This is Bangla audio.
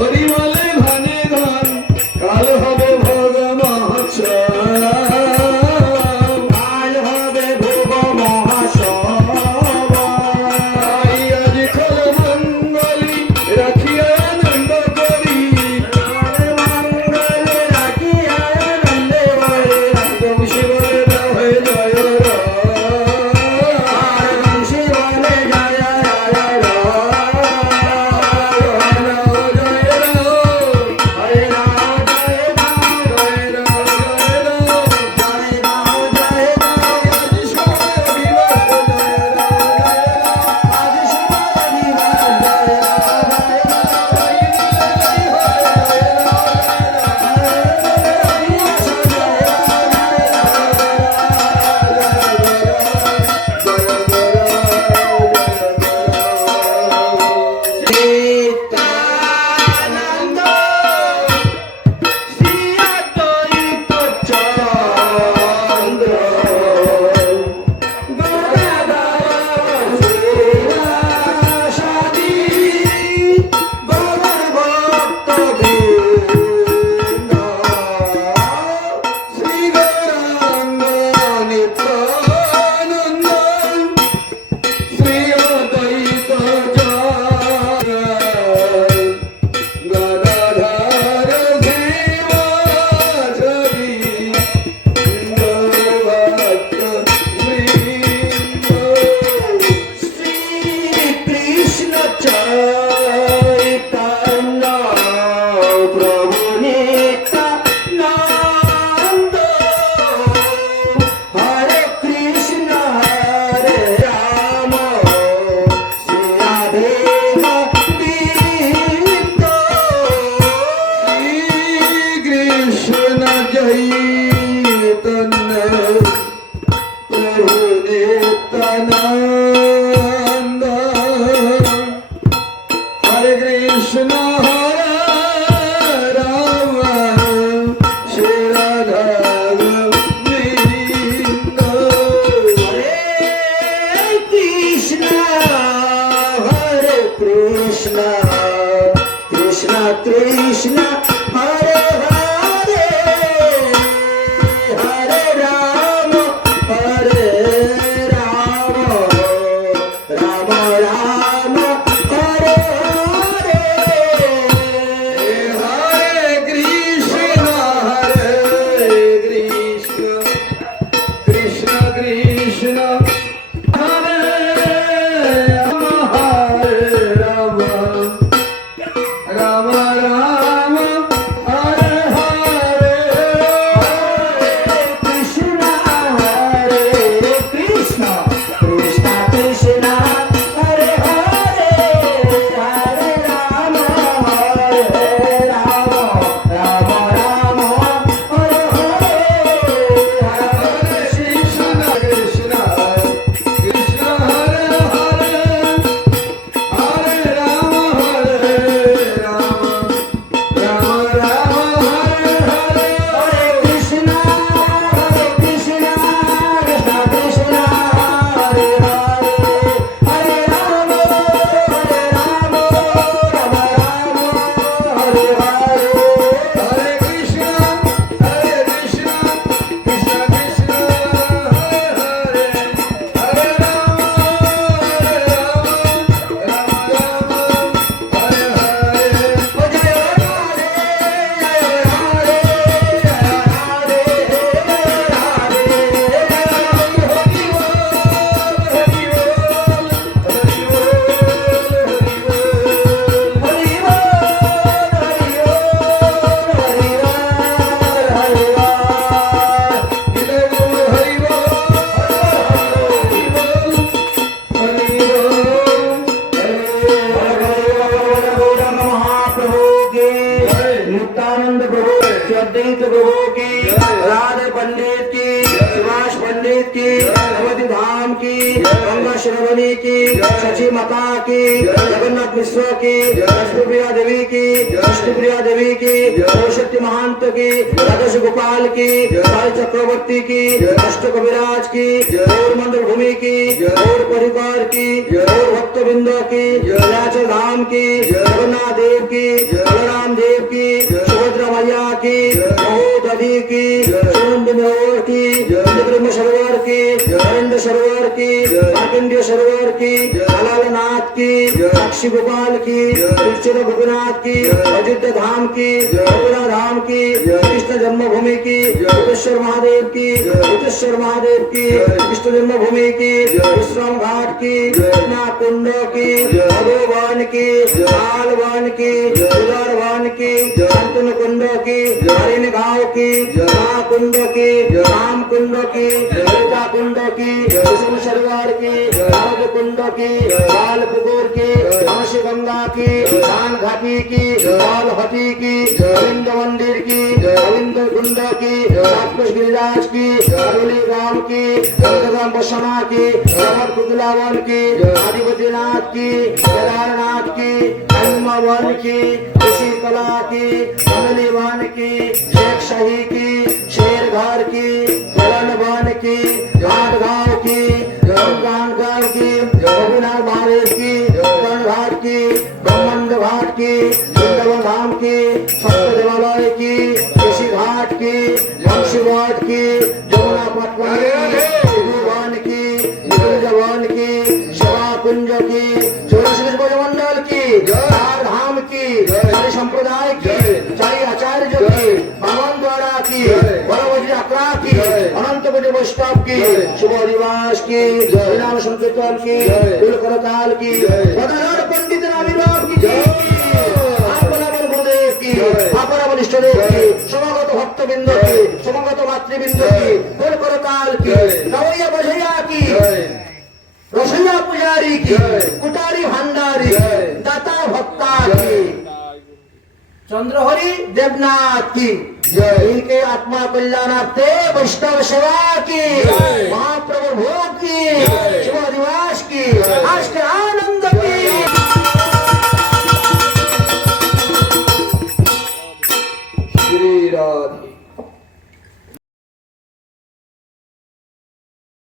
হরি বলে ধানে ধান কাল হবে ভোগ মহোৎসব কাল হবে ভোগ মহাসব আজ খোল মঙ্গলি রাখিয়া আনন্দ করি মঙ্গল রাখিয়া আনন্দে বলে বংশী বলে রহে জয় আর বংশী বলে জয় জয় হরে রাম জয় রাম জয় রাম জয় রাম আজ শুভ দিবস নিত্যানন্দ শ্রী অদ্বৈত চন্দ্র গদাধর শ্রীবাসাদি গৌর ভক্তবৃন্দ শ্রী গৌরাঙ্গ নিত্যানন্দ শ্রী অদ্বৈত চন্দ্র গদাধর শ্রীবাসাদি শ্রীকৃষ্ণ চৈতন্য প্রভু নিত্যানন্দ হরে কৃষ্ণ হরে রাম শ্রী রাধে গোবিন্দ কৃষ্ণ চৈতন্য প্রভু নিত্যানন্দ হরে কৃষ্ণ হরে রাম শ্রী রাধা গোবিন্দ হরে কৃষ্ণ কৃষ্ণ কৃষ্ণ হরে হরে হরে রাম রাম রাম হরে হরে হরে কৃষ্ণ কৃষ্ণ কৃষ্ণ হরে রাম রাম রাম হরে হরে কৃষ্ণ হরে কৃষ্ণ কৃষ্ণ কৃষ্ণ হরে হরে হরে রাম রাম রাম হরে হরে হরে কৃষ্ণ কৃষ্ণ কৃষ্ণ হরে হরে হরে রাম রাম রাম হরে হরে হরে কৃষ্ণ কৃষ্ণ কৃষ্ণ হরে হরে হরে রাম রাম হরে হরে হরে কৃষ্ণ কৃষ্ণ কৃষ্ণ কৃষ্ণ হরে হরে হরে রাম রাম হরে হরে नित्यानंद प्रभु अद्वैत प्रभु की राधे पंडित की सुभाष पंडित की भगवती धाम की गंगा श्रवणी की शची माता की जगन्नाथ मिश्र की लक्ष्मीप्रिया देवी की विष्णुप्रिया देवी की शक्ति महंत की राधेश गोपाल की साई चक्रवर्ती की अष्ट कविराज की और मंदिर भूमि की और परिवार की और भक्तवृंद की नीलाचल धाम की जगन्नाथ देव की बलराम देव की, सुभद्रा मैया की, महोदधि की, सुनंद सरोवर की, ब्रह्म सरोवर की, नरेंद्र सरोवर की, मार्कंडेय सरोवर की, हलालनाथ की, साक्षी गोपाल की, तिरुचुर गोपीनाथ की, अयोध्या धाम की, मथुरा धाम की, कृष्ण जन्मभूमि की, उपेश्वर महादेव की, उपेश्वर महादेव की, कृष्ण जन्मभूमि की, विश्राम घाट की, कुंड की, मधुवन की, लालवन की, उदरवन की, संतन कुंड की, हरिण गांव की, महाकुंड की, राम कुंड की, ललिता कुंड की, कुसुम सरोवर की, नारद कुंड की, बाल पुकुर की, हंस गंगा की, धान घाटी की, बाल हटी की, अरविंद मंदिर की, अरविंद कुंड की, राक्षस गिरिराज की, अरुली गांव की, अंतराम बसना की, रमण कुतलावन की, आदिपतिनाथ की, केदारनाथ की, हनुमान की, ऋषि कला की, अमली वन की, शेख शाही की, शेरघर की, कलन की, घाट गांव की, गंगान गांव की, रघुनाथ महादेव की, कर्ण घाट की, ब्रह्मांड घाट की, वृंदावन धाम की, सप्त देवालय की, ऋषि घाट की, वंशी घाट की, जमुना पटवन की, वन की, निकुंज की, शिवा कुंज की, चौरासी मंडल की, चार धाम की, चार संप्रदाय की, चार आचार्य की, भगवान द्वारा की, वरवज्र अकरा की, अनंत कोटि वैष्णव की, शुभ दिवस की, नाम संकीर्तन की, कुलकरताल की, पदार पंडित रामीराव की, आपनावर गुरुदेव की, आपनावर इष्टदेव की, समागत भक्तबिंद की, समागत मातृबिंद की, कुलकरताल की, नवैया बजैया की, रसैया पुजारी की, कुटारी भंडारी, दाता भक्ता की, चंद्रहरि देवनाथ की, इनके आत्मा कल्याणार्थे वैष्णव सेवा की, महाप्रभु भोग की, शुभ दिवस की, आज के आनंद की। श्री राधे।